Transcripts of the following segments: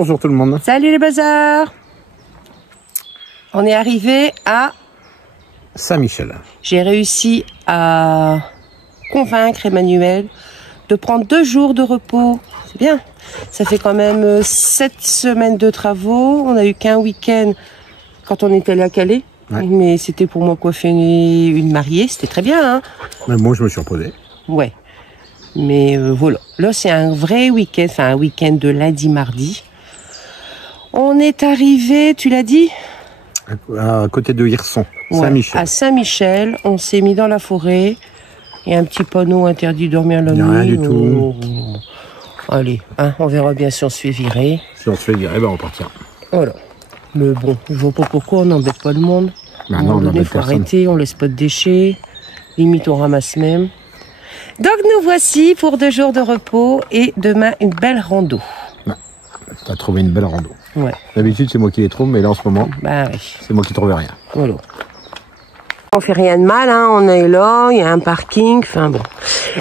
Bonjour tout le monde. Salut les bazars. On est arrivé à Saint-Michel. J'ai réussi à convaincre Emmanuel de prendre 2 jours de repos. C'est bien. Ça fait quand même 7 semaines de travaux. On a eu qu'un week-end quand on est allé à Calais. Ouais. Mais c'était pour moi coiffer une mariée. C'était très bien. Hein, mais moi, je me suis reposé. Ouais. Mais voilà. Là, c'est un vrai week-end. Enfin, un week-end de lundi-mardi. On est arrivé, tu l'as dit ? À côté de Hirson, ouais, Saint-Michel. À Saint-Michel, on s'est mis dans la forêt. Il y a un petit panneau interdit de dormir la nuit. Rien du tout. Allez, hein, on verra bien si on se fait virer. Si on se fait virer, ben on partira. Voilà. Mais bon, je vois pas pourquoi on n'embête pas le monde. À un moment donné, il faut arrêter, on laisse pas de déchets. Limite, on ramasse même. Donc nous voici pour 2 jours de repos et demain une belle rando. Ouais. T'as trouvé une belle rando. Ouais. D'habitude, c'est moi qui les trouve, mais là, en ce moment, bah, oui. C'est moi qui trouve rien. Voilà. On fait rien de mal, hein. On est là, il y a un parking, enfin bon.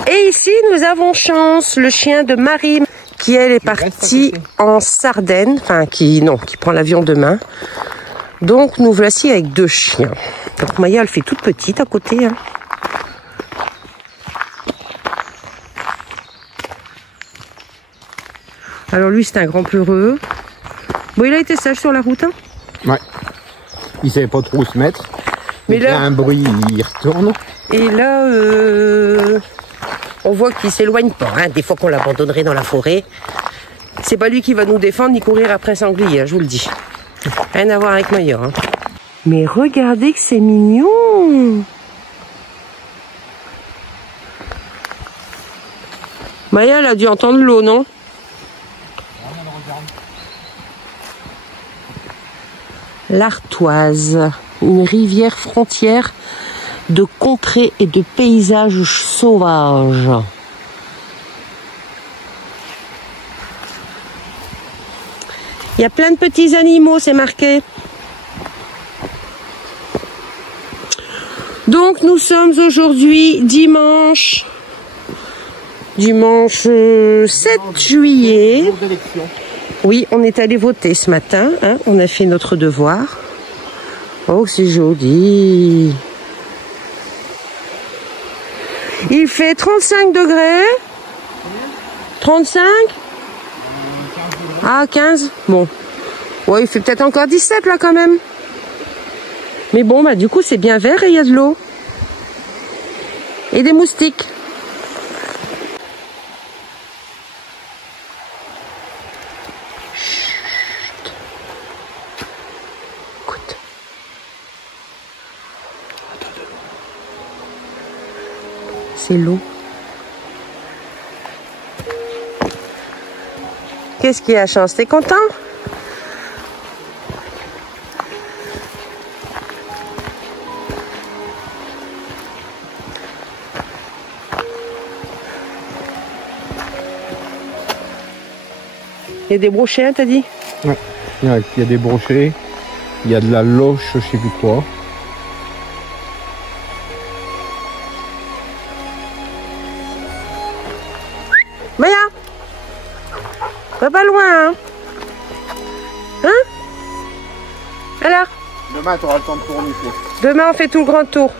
Et ici, nous avons Chance, le chien de Marie, qui elle est partie en Sardaigne, enfin qui prend l'avion demain. Donc nous voici avec 2 chiens. Donc Maya, elle fait toute petite à côté, hein. Alors lui, c'est un grand peureux. Bon, il a été sage sur la route, hein. Ouais. Il savait pas trop où se mettre. Mais là, il y a un bruit, il retourne. Et là, on voit qu'il s'éloigne pas. Hein. Des fois qu'on l'abandonnerait dans la forêt. C'est pas lui qui va nous défendre ni courir après sanglier, hein, je vous le dis. Rien à voir avec Maya. Hein. Mais regardez que c'est mignon. Maya, elle a dû entendre l'eau, non? L'Artoise, une rivière frontière de contrées et de paysages sauvages. Il y a plein de petits animaux, c'est marqué. Donc nous sommes aujourd'hui dimanche 7 juillet. Oui, on est allé voter ce matin, hein, on a fait notre devoir. Oh, c'est joli. Il fait 35 degrés. 35 ? Ah, 15 ? Bon. Ouais, il fait peut-être encore 17 là quand même. Mais bon, bah du coup, c'est bien vert et il y a de l'eau. Et des moustiques. C'est l'eau. Qu'est-ce qu'il y a, Chance? T'es content? Il y a des brochets, hein, t'as dit? Ouais. Il y a des brochets. Il y a de la loche, je sais plus quoi. Maya, va pas loin, hein? Hein? Alors? Demain, tu auras le temps de tourner. Demain, on fait tout le grand tour.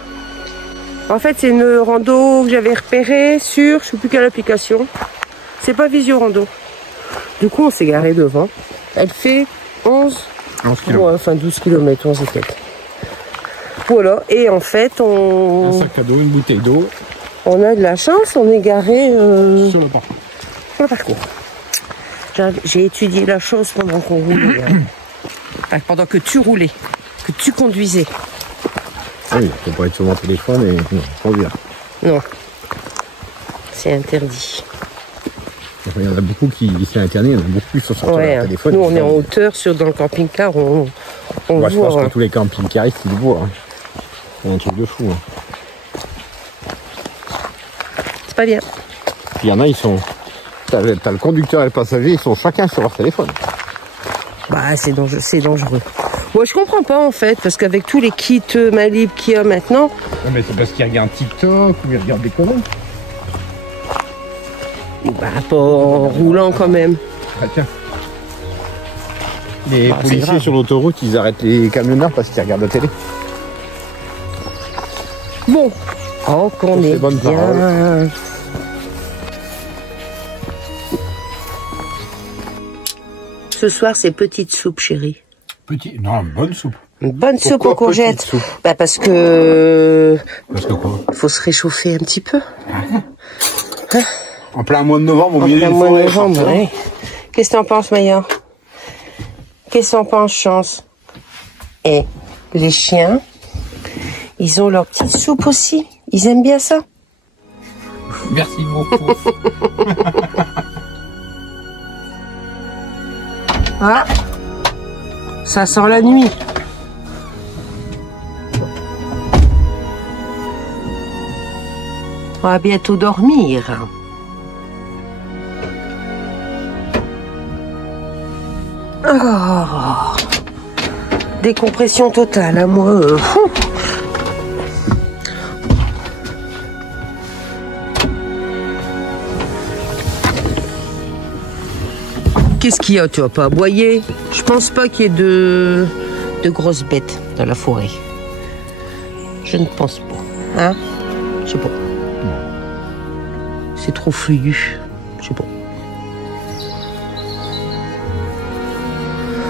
En fait, c'est une rando que j'avais repérée sur, je sais plus quelle application. C'est pas Visio Rando. Du coup, on s'est garé devant. Elle fait 11 km. Ouais, enfin 12 km, 11 et quelques. Voilà, et en fait, un sac à dos, une bouteille d'eau. On a de la chance, on est garé sur le parcours. Sur le parcours. J'ai étudié la chose pendant qu'on roulait. Hein. Enfin, pendant que tu roulais, que tu conduisais. Oui, il ne faut pas être sur mon téléphone et non, conduire. Non, c'est interdit. Il y en a beaucoup qui, c'est interdit, il y en a beaucoup qui sont sur leur téléphone. Nous, on est en hauteur dans le camping-car, on voit. Je pense que tous les camping-caristes, ils le voient. Hein. C'est un truc de fou. Hein. C'est pas bien. Il y en a, ils sont... T'as le conducteur et le passager, ils sont chacun sur leur téléphone. Bah, c'est dangereux. Moi, je comprends pas, en fait, parce qu'avec tous les kits Malib qu'il y a maintenant... Non, mais c'est parce qu'ils regardent TikTok ou ils regardent des conneries. Bah, pas en roulant, quand même. Ah, tiens. Les policiers sur l'autoroute, ils arrêtent les camionneurs parce qu'ils regardent la télé. Bon, oh qu'on est bonnes bien. paroles. Ce soir, c'est petite soupe, chérie. Non, bonne soupe. Une bonne soupe Pourquoi aux courgettes. petite soupe? Bah parce que Parce que quoi? faut se réchauffer un petit peu. En plein mois de novembre, au milieu En des plein mois de forêts. novembre, oui. Qu'est-ce que t'en penses, Maya? Qu'est-ce que t'en penses, Chance? Et les chiens, ils ont leur petite soupe aussi. Ils aiment bien ça. Merci beaucoup. Ah, ça sent la nuit. On va bientôt dormir. Oh, décompression totale, hein, moi. Qu'est-ce qu'il y a? Tu vas pas aboyer? Je pense pas qu'il y ait de grosses bêtes dans la forêt. Je ne pense pas. Hein? Je sais pas. C'est trop feuillu. Je sais pas.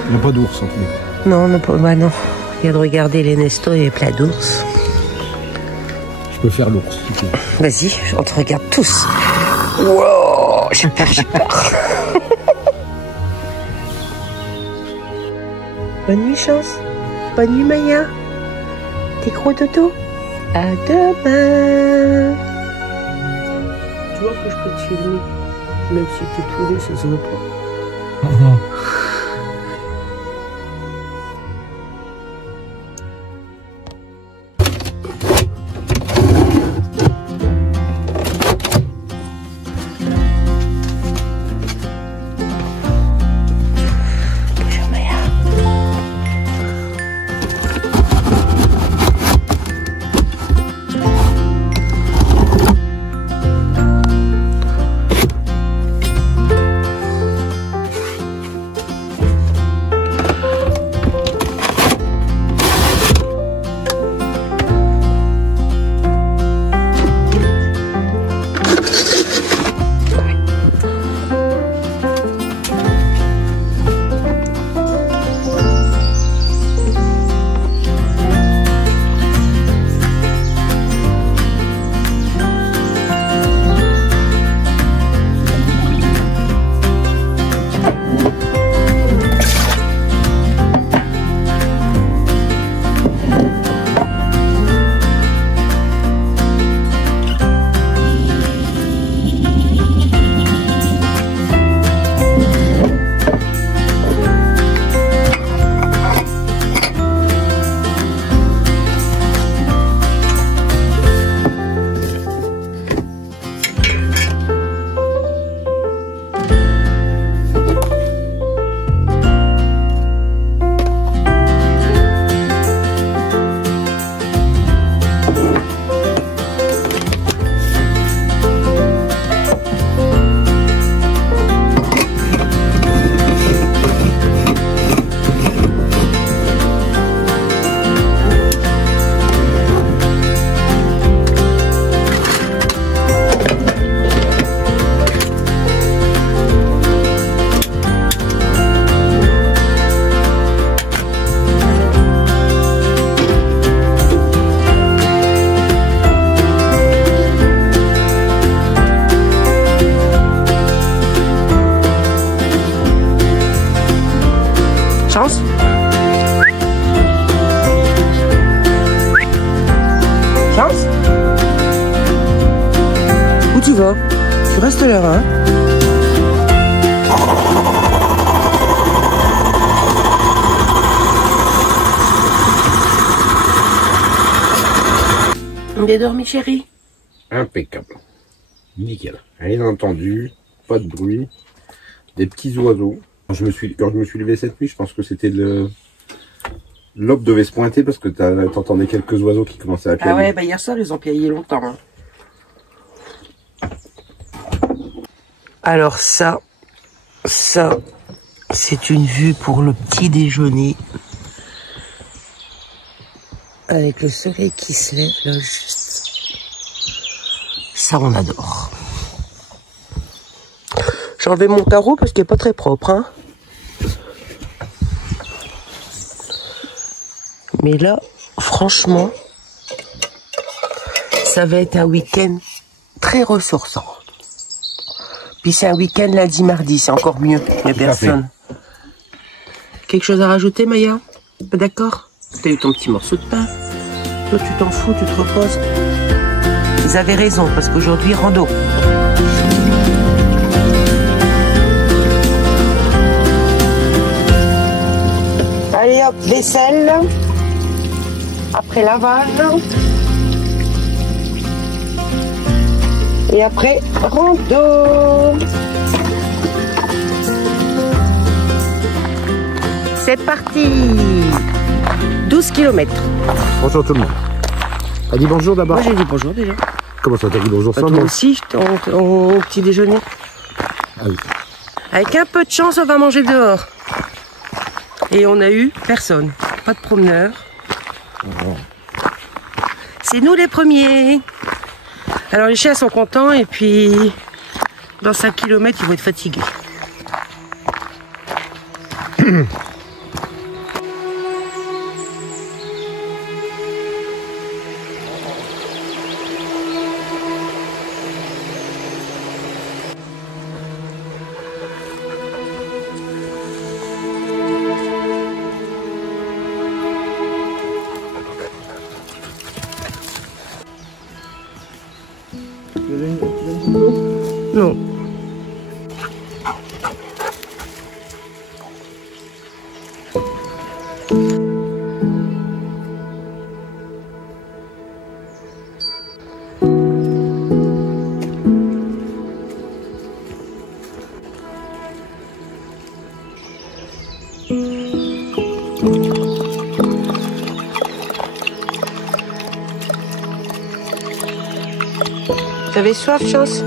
Il n'y a pas d'ours en fait. Non, non, pas, bah non. Regarde, regarder les nestos, il y a plein d'ours. Je peux faire l'ours. Vas-y, on te regarde tous. Wow, j'ai peur, j'ai peur. Bonne nuit, Chance. Bonne nuit, Maya. T'es gros dodo. À demain. Tu vois que je peux te filmer. Même si t'es tout nu, ça se voit pas. Chance? Chance? Où tu vas? Tu restes là, hein? Bien dormi, chérie? Impeccable. Nickel. Rien entendu, pas de bruit, des petits oiseaux. Quand je me suis levé cette nuit, je pense que c'était l'aube devait se pointer parce que t'entendais quelques oiseaux qui commençaient à piailler. Ah ouais, bah hier soir, ils ont piaillé longtemps. Hein. Alors ça, C'est une vue pour le petit déjeuner. Avec le soleil qui se lève là juste. Ça on adore. J'ai enlevé mon carreau parce qu'il n'est pas très propre. Hein. Mais là, franchement, ça va être un week-end très ressourçant. Puis c'est un week-end lundi, mardi, c'est encore mieux. Il n'y a personne. Quelque chose à rajouter, Maya? Pas d'accord? T'as eu ton petit morceau de pain. Toi, tu t'en fous, tu te reposes. Vous avez raison, parce qu'aujourd'hui, rando. Allez hop, vaisselle. Après lavage. Et après, rando. C'est parti. 12 km. Bonjour tout le monde. T'as dit bonjour d'abord? Moi j'ai dit bonjour déjà. Comment ça, t'as dit bonjour sans toi aussi, au petit déjeuner. Ah oui. Avec un peu de chance, on va manger dehors. Et on a eu personne. Pas de promeneurs. Oh. C'est nous les premiers. Alors les chiens sont contents et puis dans 5 km, ils vont être fatigués. Non. T'avais soif, Chance?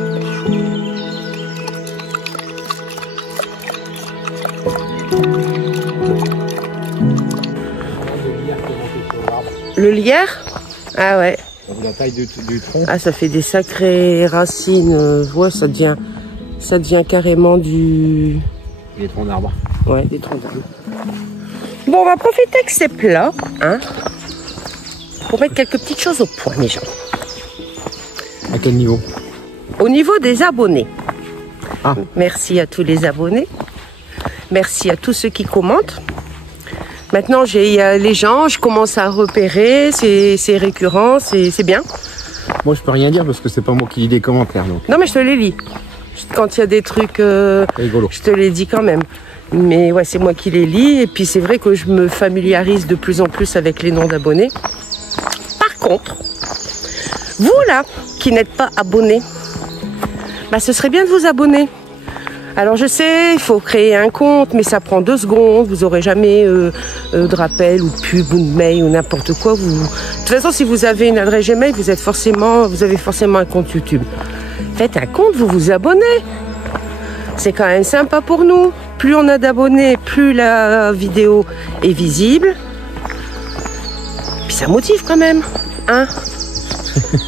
Le lierre? Ah ouais. La taille du tronc. Ah, ça fait des sacrées racines. Ouais, ça devient carrément du... Des troncs d'arbres. Ouais, des troncs d'arbres. Bon, on va profiter que c'est plat, hein, pour mettre quelques petites choses au point, mes gens. À quel niveau? Au niveau des abonnés. Ah. Merci à tous les abonnés. Merci à tous ceux qui commentent. Maintenant, j'ai les gens, je commence à repérer, c'est récurrent, c'est bien. Moi, je peux rien dire parce que c'est pas moi qui lis des commentaires. Donc. Non, mais je te les lis. Quand il y a des trucs, rigolo. Je te les dis quand même. Mais ouais, c'est moi qui les lis. Et puis, c'est vrai que je me familiarise de plus en plus avec les noms d'abonnés. Par contre, vous là, qui n'êtes pas abonnés, bah, ce serait bien de vous abonner. Alors je sais, il faut créer un compte, mais ça prend 2 secondes. Vous n'aurez jamais de rappel ou de pub ou de mail ou n'importe quoi. De toute façon, si vous avez une adresse Gmail, vous avez forcément un compte YouTube. Faites un compte, vous vous abonnez. C'est quand même sympa pour nous. Plus on a d'abonnés, plus la vidéo est visible. Puis ça motive quand même, hein.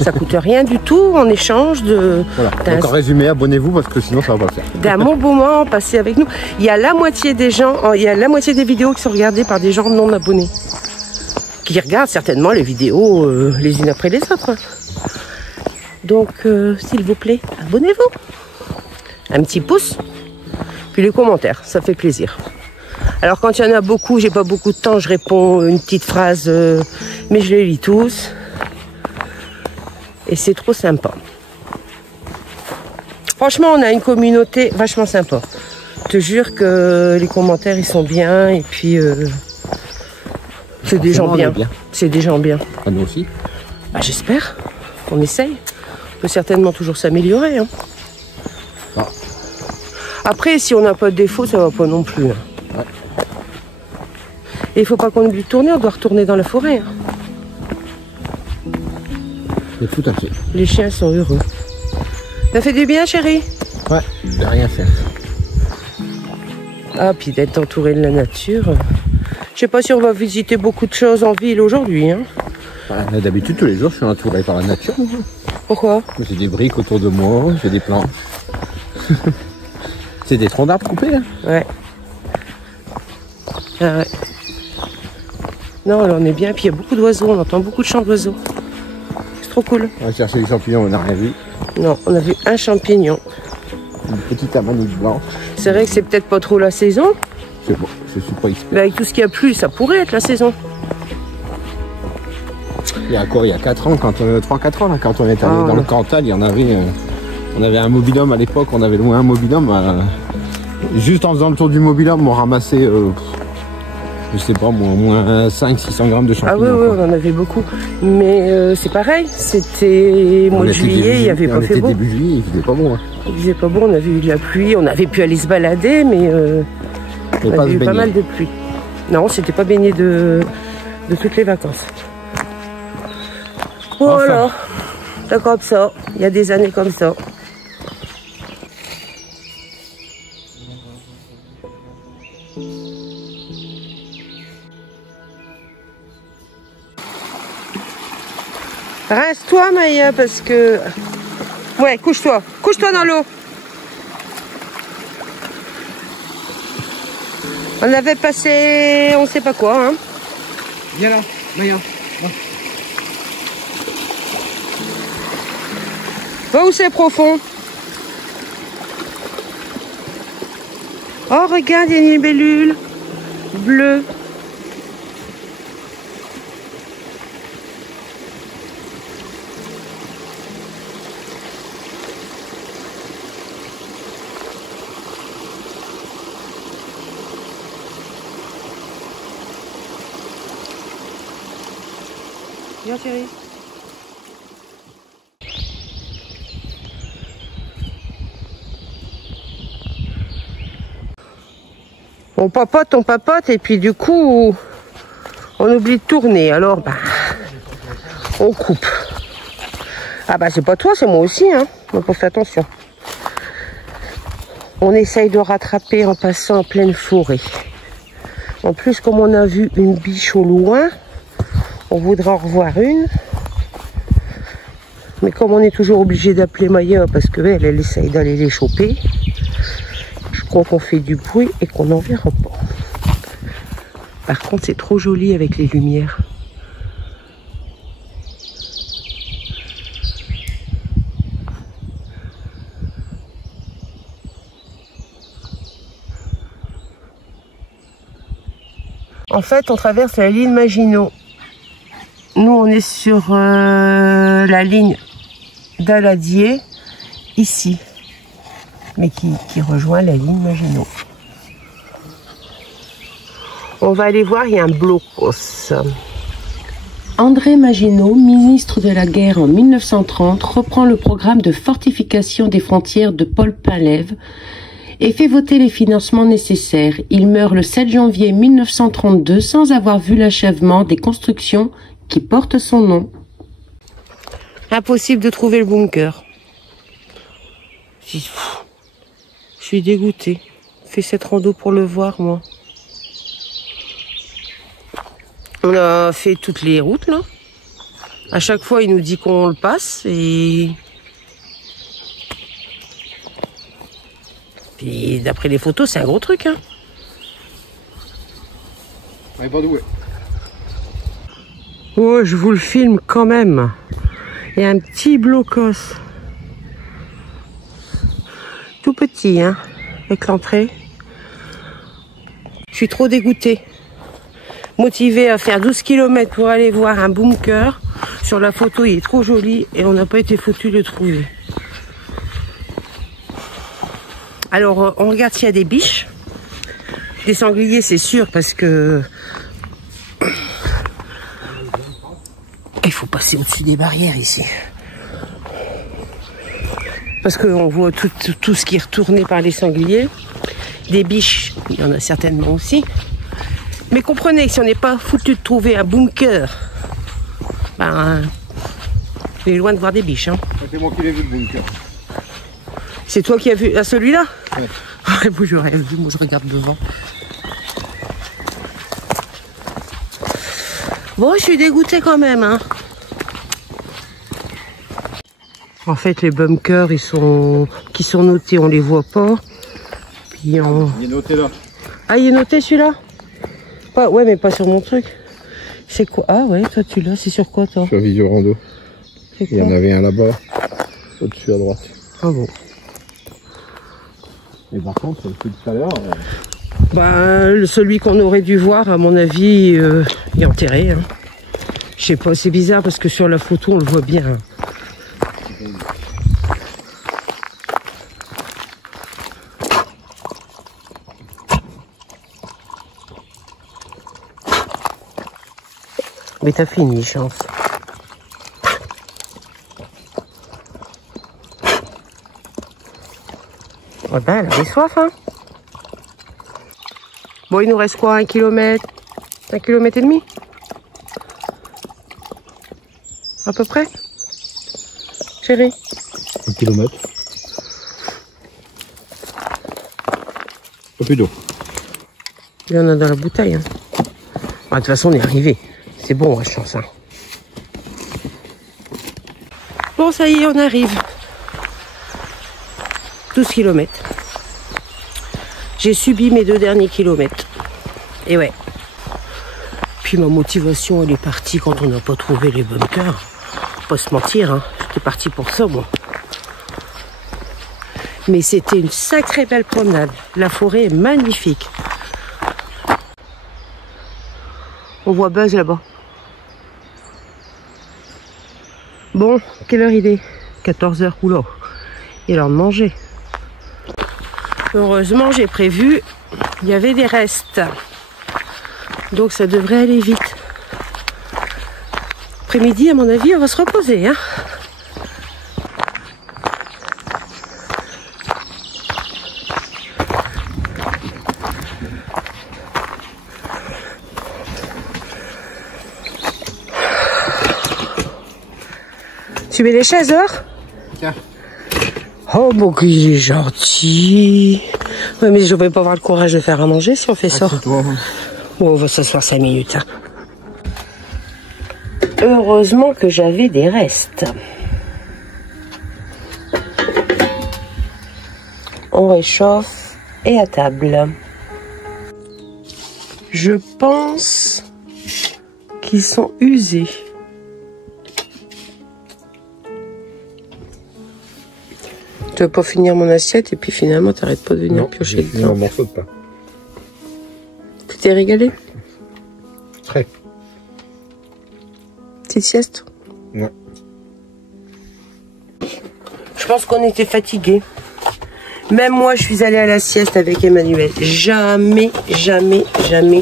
Ça coûte rien du tout en échange de... Voilà, donc en résumé, abonnez-vous parce que sinon ça va pas le faire. D'un bon moment passé avec nous. Il y a la moitié des gens, il y a la moitié des vidéos qui sont regardées par des gens non abonnés. Qui regardent certainement les vidéos les unes après les autres. Donc, s'il vous plaît, abonnez-vous. Un petit pouce. Puis les commentaires, ça fait plaisir. Alors quand il y en a beaucoup, j'ai pas beaucoup de temps, je réponds une petite phrase, mais je les lis tous. Et c'est trop sympa. Franchement, on a une communauté vachement sympa. Je te jure que les commentaires, ils sont bien. Et puis, c'est des gens bien. C'est des gens bien. À nous aussi. Bah, j'espère. On essaye. On peut certainement toujours s'améliorer. Hein. Ah. Après, si on n'a pas de défaut, ça va pas non plus. Hein. Ouais. Et il faut pas qu'on oublie de tourner. On doit retourner dans la forêt. Hein. Tout à fait. Les chiens sont heureux. Ça fait du bien, chérie? Ouais, de rien faire. Ah, puis d'être entouré de la nature. Je sais pas si on va visiter beaucoup de choses en ville aujourd'hui. Hein. D'habitude, tous les jours, je suis entouré par la nature. Pourquoi? J'ai des briques autour de moi, j'ai des planches. C'est des troncs d'arbres coupés. Hein. Ouais. Ah ouais. Non, là on est bien. Puis il y a beaucoup d'oiseaux, on entend beaucoup de chants d'oiseaux. C'est trop cool. On va chercher des champignons, on n'a rien vu. Non, on a vu un champignon. Une petite amanite blanche. C'est vrai que c'est peut-être pas trop la saison. C'est bon, je suis pas expert. Mais avec tout ce qui a plu, ça pourrait être la saison. Il y a quoi? Il y a 4 ans, 3-4 ans, là, quand on est allé dans le Cantal, il y en avait. On avait un mobil-homme à l'époque, on avait loué un mobil-homme. Juste en faisant le tour du mobil-homme, on ramassait, je sais pas, moins 500-600 grammes de champignons. Ah oui, on en avait beaucoup. Mais c'est pareil, c'était mois de juillet, il n'y avait pas fait beau. Début juillet, il faisait pas bon. Hein. Il faisait pas bon, on avait eu de la pluie, on avait pu aller se balader, mais on avait eu pas mal de pluie. Non, c'était pas baigné de toutes les vacances. Voilà, c'est comme ça, il y a des années comme ça. Rince-toi, Maya, parce que... Ouais, couche-toi. Couche-toi dans l'eau. On avait passé... on sait pas quoi, hein. Viens là, Maya. Va où c'est profond. Oh, regarde, il y a une libellule bleue. Viens, chérie. On papote, et puis du coup, on oublie de tourner. Alors, bah, on coupe. Ah bah, c'est pas toi, c'est moi aussi, hein. Donc, on fait attention. On essaye de rattraper en passant en pleine forêt. En plus, comme on a vu une biche au loin, on voudrait en revoir une. Mais comme on est toujours obligé d'appeler Maya parce qu'elle essaye d'aller les choper, je crois qu'on fait du bruit et qu'on n'en verra pas. Par contre, c'est trop joli avec les lumières. En fait, on traverse la ligne Maginot. Nous, on est sur la ligne d'Aladier, ici, mais qui rejoint la ligne Maginot. On va aller voir, il y a un blocos. André Maginot, ministre de la Guerre en 1930, reprend le programme de fortification des frontières de Paul Painlève et fait voter les financements nécessaires. Il meurt le 7 janvier 1932 sans avoir vu l'achèvement des constructions qui portent son nom. Impossible de trouver le bunker. Je suis dégoûtée. Fais cette rando pour le voir, moi. On a fait toutes les routes, là. À chaque fois, il nous dit qu'on le passe et... Puis d'après les photos, c'est un gros truc, hein. Ouais, pas doué. Oh, je vous le filme quand même. Il y a un petit blocos. Tout petit, hein, avec l'entrée. Je suis trop dégoûtée. Motivée à faire 12 km pour aller voir un bunker. Sur la photo, il est trop joli et on n'a pas été foutu de le trouver. Alors, on regarde s'il y a des biches. Des sangliers, c'est sûr, parce que... Il faut passer au-dessus des barrières, ici. Parce qu'on voit tout ce qui est retourné par les sangliers. Des biches, il y en a certainement aussi. Mais comprenez que si on n'est pas foutu de trouver un bunker, ben, on est loin de voir des biches. Hein. C'est moi qui l'ai vu, le bunker. C'est toi qui as vu celui-là? Ouais. Vous j'aurais vu, moi je regarde devant. Bon, je suis dégoûtée quand même, hein. En fait, les bunkers, qui sont notés, on les voit pas. Puis on... Il est noté là. Ah, il est noté celui-là? Pas, ouais, mais pas sur mon truc. C'est quoi? Ah ouais, toi tu l'as, c'est sur quoi toi? Sur Visio Rando. Il y en avait un là-bas, au-dessus à droite. Ah bon. Et par contre, celui tout à l'heure... Bah, celui qu'on aurait dû voir, à mon avis, il est enterré. Hein. Je sais pas, c'est bizarre parce que sur la photo, on le voit bien. Hein. Mais t'as fini, chance. Ouais ben, elle avait soif, hein. Bon, il nous reste quoi, 1 kilomètre? 1 kilomètre et demi? À peu près? Chérie? 1 kilomètre. Pas plus d'eau. Il y en a dans la bouteille, hein. Ah, de toute façon, on est arrivé. C'est bon, je pense. Hein. Bon, ça y est, on arrive. 12 km. J'ai subi mes 2 derniers kilomètres. Et ouais. Puis ma motivation, elle est partie quand on n'a pas trouvé les bunkers. Pas se mentir, hein. J'étais partie pour ça, moi. Mais c'était une sacrée belle promenade. La forêt est magnifique. On voit Buzz là-bas. Bon, quelle heure il est? 14h, oula. Il est l'heure de manger. Heureusement, j'ai prévu, il y avait des restes. Donc ça devrait aller vite. Après-midi, à mon avis, on va se reposer, hein. Tu mets les chaises dehors? Tiens. Oh, bon, qu'il est gentil. Ouais, mais je vais pas avoir le courage de faire à manger si on fait ça. Bon, on va s'asseoir 5 minutes. Hein. Heureusement que j'avais des restes. On réchauffe et à table. Je pense qu'ils sont usés. Tu veux pas finir mon assiette et puis finalement t'arrêtes pas de venir piocher dedans. Un morceau de pain. Tu t'es régalé? Très. Petite sieste? Ouais. Je pense qu'on était fatigués. Même moi, je suis allée à la sieste avec Emmanuel. Jamais, jamais, jamais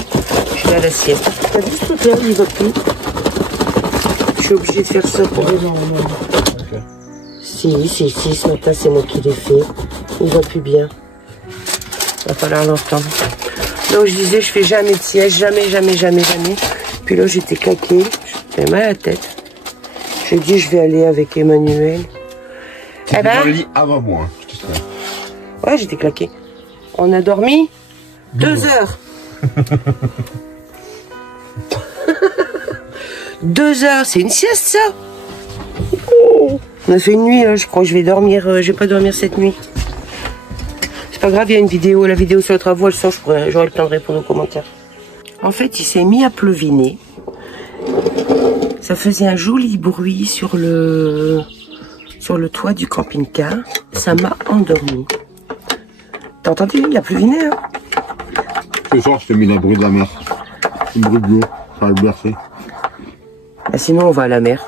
je vais à la sieste. T'as vu ce truc-là, il va plus. Je suis obligée de faire ça pour eux. Si, ce matin, c'est moi qui l'ai fait. Il va plus bien. Il va falloir l'entendre. Donc, je disais, je fais jamais de sieste, jamais. Puis là, j'étais claquée. J'avais mal à la tête. J'ai dit, je vais aller avec Emmanuel. Tu étais dans le lit avant moi. Ouais, j'étais claquée. On a dormi 2 heures. 2 heures, c'est une sieste, ça. Oh. On a fait une nuit, je crois que je vais dormir. Je vais pas dormir cette nuit. C'est pas grave, il y a une vidéo. La vidéo sur les travaux, elle sort, j'aurai le temps de répondre aux commentaires. En fait, il s'est mis à pleuviner. Ça faisait un joli bruit sur le toit du camping-car. Ça m'a endormi. T'as entendu? Il a pleuviné, hein? Ce soir, je te mets le bruit de la mer. Le bruit de l'eau, ça va le bercer. Ah, sinon, on va à la mer.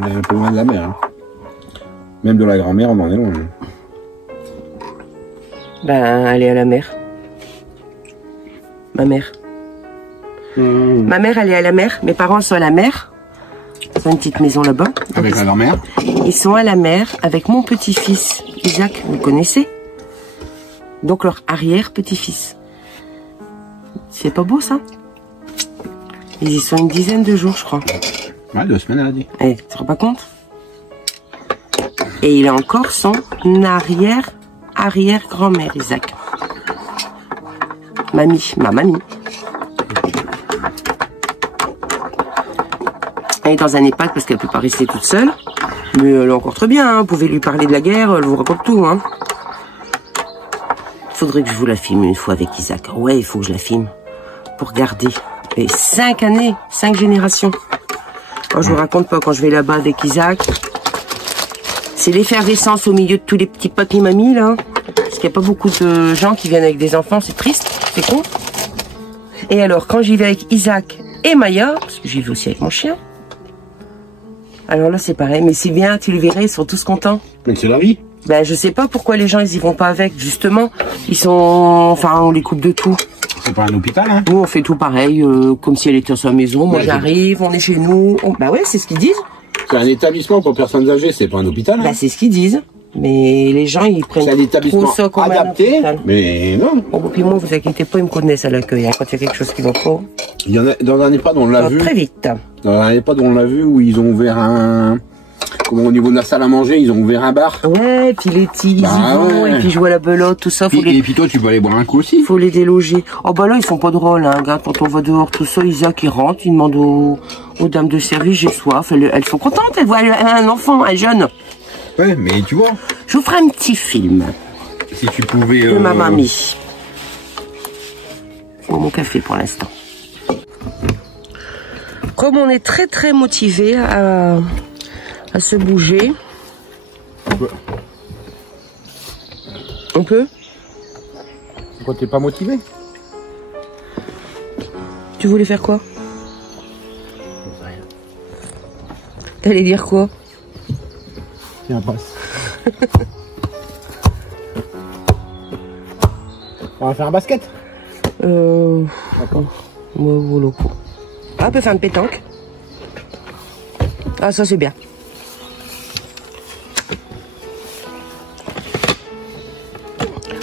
On est un peu loin de la mer. Hein. Même de la grand-mère, on en est loin. Hein. Ben, aller à la mer. Ma mère. Ma mère, elle est à la mer. Mes parents sont à la mer. Ils ont une petite maison là-bas. Avec la grand-mère? Ils sont à la mer avec mon petit-fils, Isaac, vous connaissez? Donc leur arrière-petit-fils. C'est pas beau, ça? Ils y sont une dizaine de jours, je crois. Ouais, 2 semaines, elle a dit. Eh, tu te rends pas compte? Et il a encore son arrière-grand-mère, Isaac. Mamie, ma mamie. Elle est dans un EHPAD parce qu'elle ne peut pas rester toute seule. Mais elle est encore très bien, hein. Vous pouvez lui parler de la guerre, elle vous raconte tout. Hein. Faudrait que je vous la filme une fois avec Isaac. Ouais, il faut que je la filme. Pour garder. Et 5 années, 5 générations. Quand je vous raconte pas, quand je vais là-bas avec Isaac, c'est l'effervescence au milieu de tous les petits papis mamies, là. Parce qu'il n'y a pas beaucoup de gens qui viennent avec des enfants, c'est triste, c'est con. Et alors, quand j'y vais avec Isaac et Maya, parce que j'y vais aussi avec mon chien, alors là, c'est pareil. Mais c'est bien, tu le verrais, ils sont tous contents. Mais c'est la vie. Ben, je sais pas pourquoi les gens, ils y vont pas avec. Justement, ils sont... Enfin, on les coupe de tout. C'est pas un hôpital, hein. Nous, on fait tout pareil, comme si elle était à sa maison. Moi, j'arrive, on est chez nous. Bah ouais, c'est ce qu'ils disent. C'est un établissement pour personnes âgées, c'est pas un hôpital, hein. Bah, c'est ce qu'ils disent. Mais les gens, ils prennent c'est un établissement ça comme adapté, mais non. Bon, puis moi, vous inquiétez pas, ils me connaissent à l'accueil. Hein, quand il y a quelque chose qui va pas. Il y en a dans un EHPAD, on l'a vu. Très vite. Dans un EHPAD, on l'a vu où ils ont ouvert un. Comment, au niveau de la salle à manger, ils ont ouvert un bar. Ouais, puis les petits, ils y vont, et puis jouer à la belote, tout ça. Et puis toi, tu peux aller boire un coup aussi. Faut les déloger. Oh bah là, ils sont pas drôles, hein. Regarde, quand on va dehors, tout ça, Isaac, il rentre, il demande aux dames de service, j'ai soif. Elles sont contentes, elles voient un enfant, un jeune. Ouais, mais tu vois. Je vous ferai un petit film. Si tu pouvais... De ma mamie. Bon, mon café pour l'instant. Comme on est très très motivé à se bouger. Ouais. On peut? Pourquoi t'es pas motivé? Tu voulais faire quoi? T'allais dire quoi? Tiens, passe. On va faire un basket? D'accord. Moi, voilà. Ah, on peut faire une pétanque. Ah, ça c'est bien.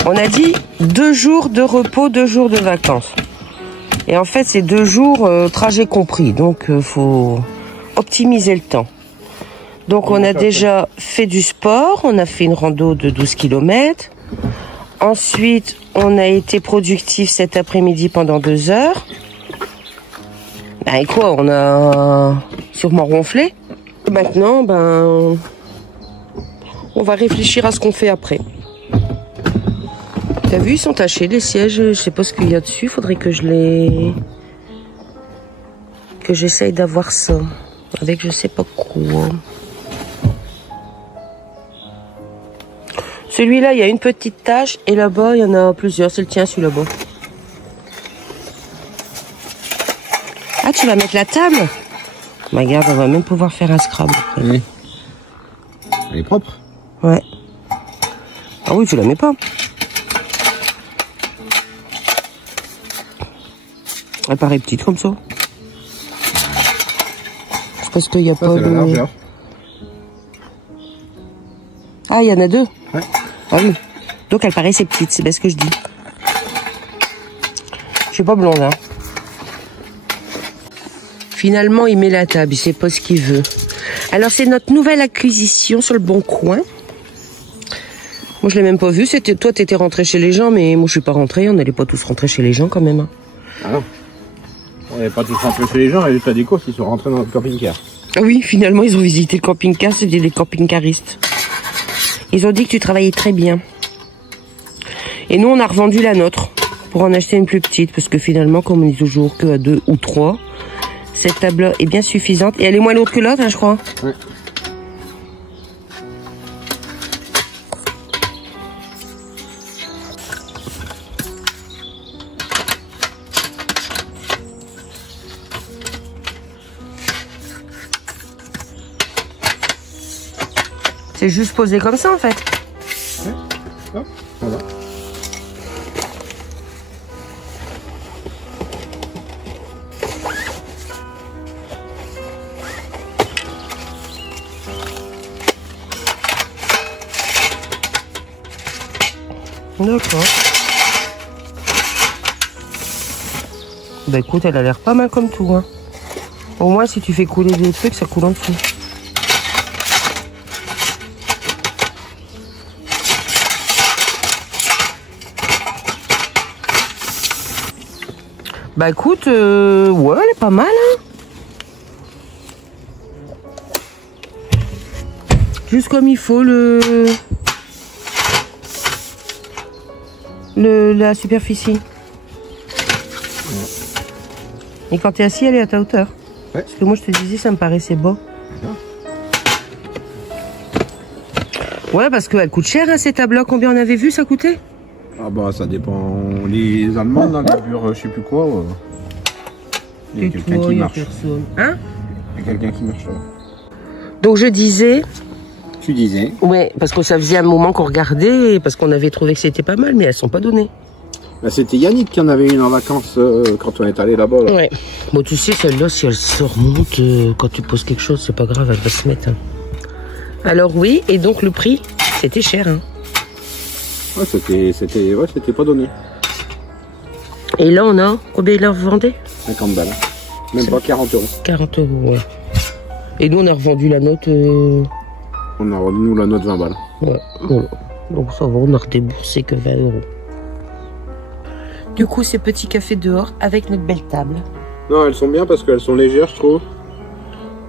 On a dit 2 jours de repos, 2 jours de vacances. Et en fait, c'est 2 jours trajet compris. Donc, faut optimiser le temps. Donc, on a déjà fait du sport. On a fait une rando de 12 km. Ensuite, on a été productif cet après-midi pendant 2 heures. Ben, et quoi, on a sûrement ronflé. Maintenant, ben, on va réfléchir à ce qu'on fait après. T'as vu, ils sont tachés, les sièges. Je sais pas ce qu'il y a dessus. Faudrait que j'essaye d'avoir ça. Avec je sais pas quoi. Celui-là, il y a une petite tache. Et là-bas, il y en a plusieurs. C'est le tien, celui là-bas. Ah, tu vas mettre la table? Regarde, on va même pouvoir faire un Scrabble. Oui. Elle est propre? Ouais. Ah oui, tu la mets pas. Elle paraît petite comme ça. C'est parce qu'il n'y a pas de... la largeur. Ah, il y en a 2. Ouais. Ah oui. Donc elle paraissait petite, c'est bien ce que je dis. Je suis pas blonde, hein. Finalement, il met la table, il sait pas ce qu'il veut. Alors, c'est notre nouvelle acquisition sur le Bon Coin. Moi, je l'ai même pas vu. C'était toi, t'étais rentré chez les gens, mais moi, je suis pas rentré. On n'allait pas tous rentrer chez les gens, quand même. Hein. Ah non. On n'est pas tous rentrés chez les gens, et les déco, ils sont rentrés dans le camping-car. Ah oui, finalement, ils ont visité le camping-car. C'était des camping-caristes. Ils ont dit que tu travaillais très bien. Et nous, on a revendu la nôtre pour en acheter une plus petite, parce que finalement, comme on est toujours que à 2 ou 3, cette table est bien suffisante. Et elle est moins lourde que l'autre, hein, je crois. Ouais. C'est juste posé comme ça, en fait. Ouais. Hop, voilà. D'accord. Bah écoute, elle a l'air pas mal comme tout. Hein. Au moins, si tu fais couler des trucs, ça coule en dessous. Bah écoute, ouais, elle est pas mal, hein. Juste comme il faut la superficie. Et quand tu es assis, elle est à ta hauteur. Ouais. Parce que moi, je te disais, ça me paraissait bas. Ouais, parce qu'elle coûte cher, hein, ces tables-là. Combien on avait vu, ça coûtait? Ah bah, ça dépend. Les Allemandes, dans les bures, je sais plus quoi. Il y a quelqu'un qui marche. Hein? Il y a quelqu'un qui marche là. Donc, je disais... Tu disais? Ouais, parce que ça faisait un moment qu'on regardait, parce qu'on avait trouvé que c'était pas mal, mais elles sont pas données. Bah, c'était Yannick qui en avait une en vacances quand on est allé là-bas. Là. Ouais. Bon, tu sais, celle-là, si elle se remonte, quand tu poses quelque chose, c'est pas grave, elle va se mettre. Hein. Alors oui, et donc le prix, c'était cher. Hein. Ouais, c'était pas donné. Et là, on a, combien il leur vendait? 50 balles. Même pas 40 €. 40 €, ouais. Et nous, on a revendu la note... On a revendu, nous, la note 20 balles. Ouais, voilà. Donc ça va, on a redéboursé que 20 €. Du coup, ces petits cafés dehors avec notre belle table. Non, elles sont bien parce qu'elles sont légères, je trouve.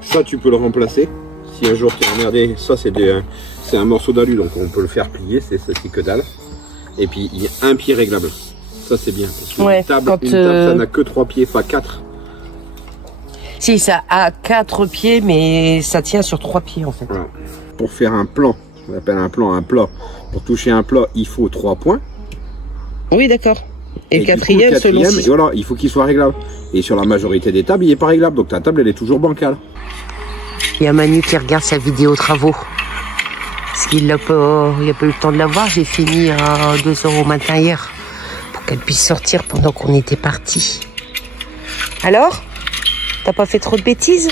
Ça, tu peux le remplacer. Si un jour tu es emmerdé, ça c'est un morceau d'alu, donc on peut le faire plier, c'est que dalle. Et puis il y a un pied réglable. Ça c'est bien. Parce que ouais, une table, ça n'a que 3 pieds, pas 4. Si, ça a 4 pieds, mais ça tient sur 3 pieds en fait. Voilà. Pour faire un plan, on appelle un plan, un plat. Pour toucher un plat, il faut 3 points. Oui, d'accord. Et le quatrième, et voilà, il faut qu'il soit réglable. Et sur la majorité des tables, il n'est pas réglable. Donc ta table, elle est toujours bancale. Il y a Manu qui regarde sa vidéo travaux. Parce qu'il n'a pas eu le temps de la voir. J'ai fini à 2 h au matin hier. Pour qu'elle puisse sortir pendant qu'on était partis. Alors? T'as pas fait trop de bêtises?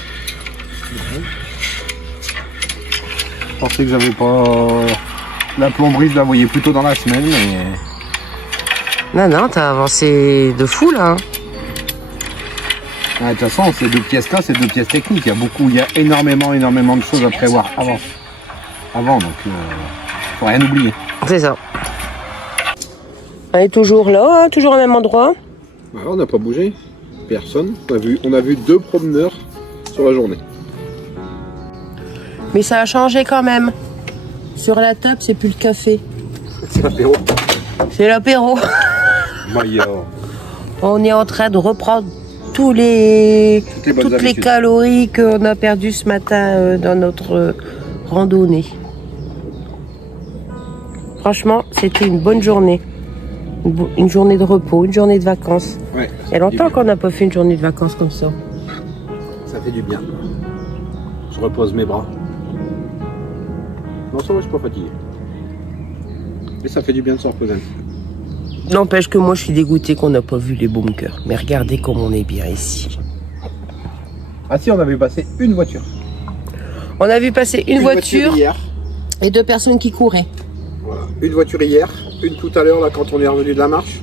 Je pensais que j'avais pas... La plomberie, je la voyais plutôt dans la semaine, mais... Non, t'as avancé de fou, là. Hein. De toute façon, ces 2 pièces-là, c'est 2 pièces techniques. Il y a énormément de choses à prévoir avant, donc faut rien oublier. C'est ça. On est toujours là, hein, toujours au même endroit. Alors, on n'a pas bougé. Personne. On a vu 2 promeneurs sur la journée. Mais ça a changé quand même. Sur la table, c'est plus le café. C'est l'apéro. C'est l'apéro. On est en train de reprendre toutes les calories qu'on a perdues ce matin dans notre randonnée. Franchement, c'était une bonne journée. Une journée de repos, une journée de vacances. Ouais, il y a longtemps qu'on n'a pas fait une journée de vacances comme ça. Ça fait du bien. Je repose mes bras. Non, ça va, je suis pas fatigué. Mais ça fait du bien de se reposer. N'empêche que moi, je suis dégoûté qu'on n'a pas vu les bunkers. Mais regardez comme on est bien ici. Ah si, on avait passé une voiture. On a vu passer une voiture hier. Et 2 personnes qui couraient. Voilà. Une voiture hier, une tout à l'heure là quand on est revenu de la marche.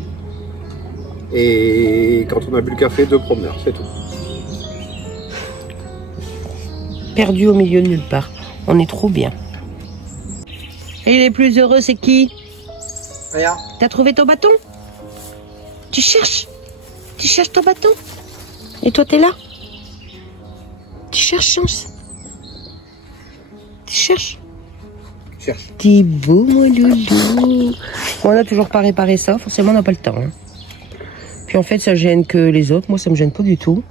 Et quand on a bu le café, 2 promeneurs, c'est tout. Perdu au milieu de nulle part. On est trop bien. Et les plus heureux, c'est qui? Regarde. T'as trouvé ton bâton? Tu cherches ton bâton? Et toi, t'es là? Tu cherches, chance? Tu cherches? T'es beau, mon loulou. Bon, on n'a toujours pas réparé ça. Forcément, on n'a pas le temps. Hein. Puis en fait, ça gêne que les autres. Moi, ça me gêne pas du tout.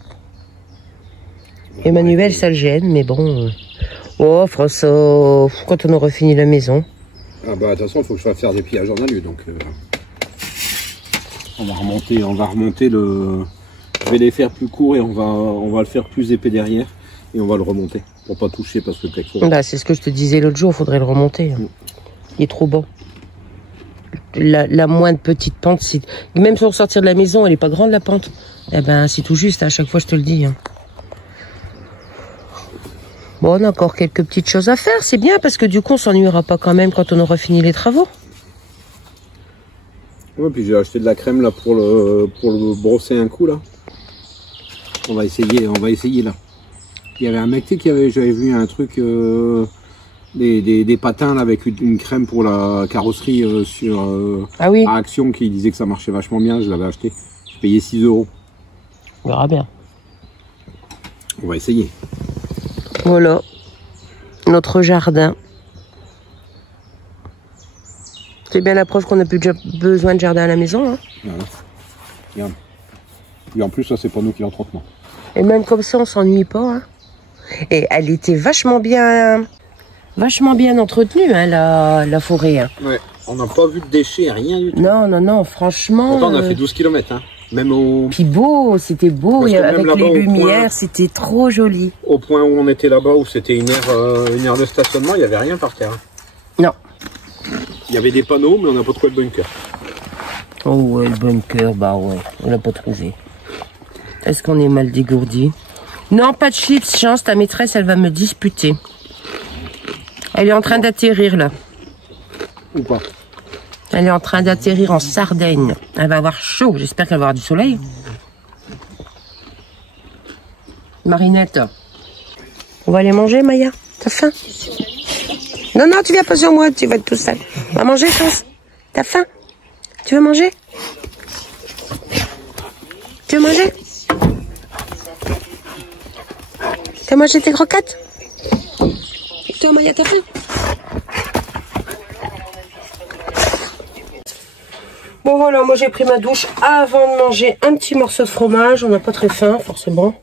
Emmanuel, ça le gêne, mais bon... Oh, on fera ça quand on aura fini la maison. Ah bah, de toute façon, il faut que je fasse faire des pillages en alu, donc... On va remonter le... Je vais les faire plus courts et on va le faire plus épais derrière. Et on va le remonter, pour pas toucher, parce que peut-être... Bah, c'est ce que je te disais l'autre jour, il faudrait le remonter. Hein. Il est trop bas. La moindre petite pente, même sur sortir de la maison, elle est pas grande la pente. Eh ben, c'est tout juste, à chaque fois je te le dis. Hein. Bon, on a encore quelques petites choses à faire, c'est bien, parce que du coup, on s'ennuiera pas quand même quand on aura fini les travaux. Ouais, puis j'ai acheté de la crème là pour le brosser un coup là. On va essayer là. Il y avait un mec j'avais vu un truc, des patins là, avec une crème pour la carrosserie sur ah oui. à Action qui disait que ça marchait vachement bien, je l'avais acheté. Je payais 6 €. On verra bien. On va essayer. Voilà. Notre jardin. C'est bien la preuve qu'on n'a plus déjà besoin de jardin à la maison. Hein. Voilà. Et en plus, ça, c'est pas nous qui l'entretenons. Et même comme ça, on s'ennuie pas. Hein. Et elle était vachement bien entretenue, hein, la forêt. Hein. Ouais, on n'a pas vu de déchets, rien du tout. Non, non, non, franchement... Pourtant, on a fait 12 km, hein. Même au... Puis beau, c'était beau, et avec les lumières, point... c'était trop joli. Au point où on était là-bas, où c'était une aire de stationnement, il n'y avait rien par terre. Non. Il y avait des panneaux, mais on n'a pas trouvé le bunker. Oh ouais, le bunker, bah ouais, on l'a pas trouvé. Est-ce qu'on est mal dégourdi? Non, pas de chips, chance, ta maîtresse, elle va me disputer. Elle est en train d'atterrir, là. Ou pas? Elle est en train d'atterrir en Sardaigne. Elle va avoir chaud, j'espère qu'elle va avoir du soleil. Marinette. On va aller manger, Maya? T'as faim? Non, non, tu viens pas sur moi, tu vas être tout seul. On va manger, chance. T'as faim? Tu veux manger? Tu veux manger? T'as mangé tes croquettes? Toi, Maya, t'as faim? Bon, voilà, moi j'ai pris ma douche avant de manger un petit morceau de fromage. On n'a pas très faim, forcément.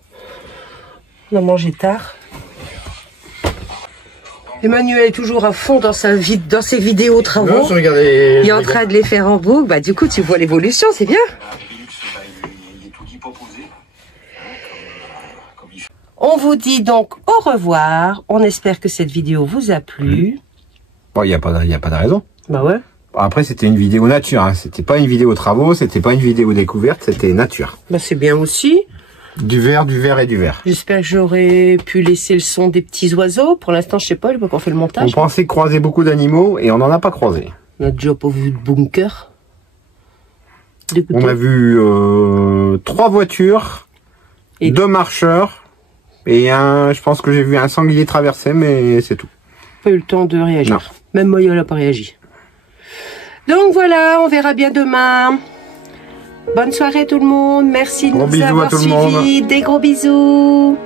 On a mangé tard. Emmanuel est toujours à fond dans ses vidéos travaux. Non, regardais... Il est en train de les faire en boucle. Bah, du coup, tu vois l'évolution, c'est bien. On vous dit donc au revoir. On espère que cette vidéo vous a plu. Bon, il n'y a pas de raison. Bah ouais. Après, c'était une vidéo nature. Hein. C'était pas une vidéo travaux, c'était pas une vidéo découverte, c'était nature. Bah, c'est bien aussi. Du vert et du vert. J'espère que j'aurai pu laisser le son des petits oiseaux. Pour l'instant, je sais pas, il faut qu'on fait le montage. On pensait croiser beaucoup d'animaux et on n'en a pas croisé. On a déjà pas vu de bunker. On a vu 3 voitures, et 2 marcheurs et je pense que j'ai vu un sanglier traverser, mais c'est tout. Pas eu le temps de réagir. Non. Même Moya n'a pas réagi. Donc voilà, on verra bien demain. Bonne soirée tout le monde. Merci de nous avoir suivis. Des gros bisous.